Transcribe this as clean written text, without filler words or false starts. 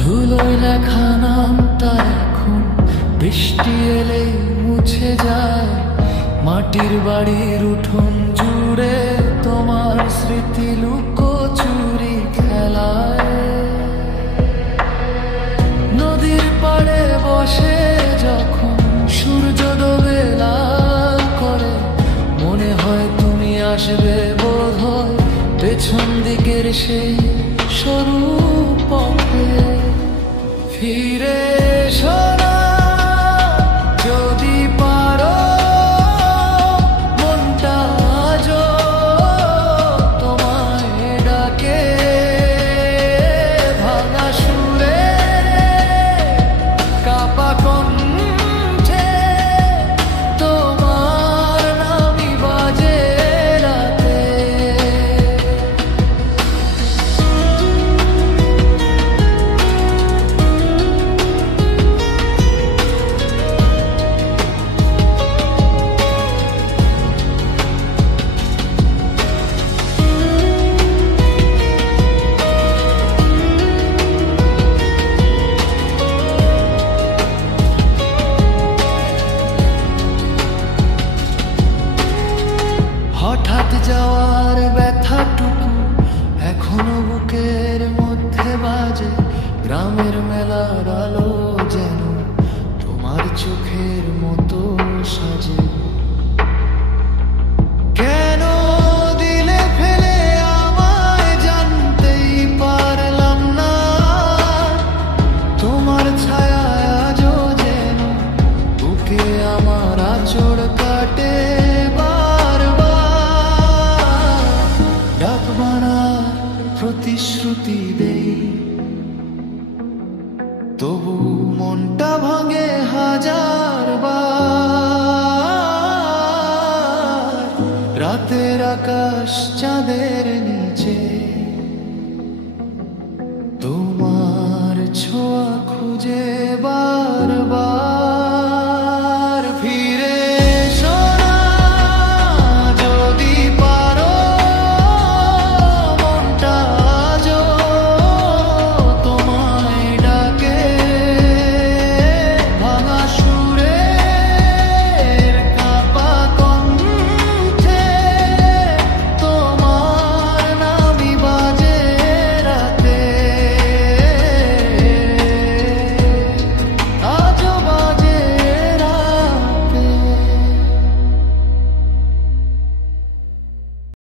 ধুলোয় লেখা নামটা এখন বৃষ্টি এলে মুছে যায়। মাটির বাড়ির উঠোন জুড়ে তোমার স্মৃতি লুকোচুরি খেলায়। নদীর পাড়ে বসে যখন সূর্য ডোবে লাল করে, মনে হয় তুমি আসবে বোধহয় পেছন দিকের সেই সরু পথে। ফিরে এসো না যদি পারো, মনটা আজও তোমায় ডাকে। ভাঙা সুরে কাঁপা কণ্ঠে তোমার নামই বাজে রাতে। হঠাৎ যাওয়ার ব্যথাটুকু এখনো বুকের মধ্যে বাজে। গ্রামের মেলার আলো যেন তোমার চোখের মতো সাজে। কেন দিলে ফেলে আমায় জানতেই পারলাম না, তোমার ছায়া আজও যেন বুকে আমার আঁচড় কাটে। প্রতিশ্রুতি দেই তবু মনটা ভাঙে হাজার বার। রাতের আকাশ চাঁদের নীল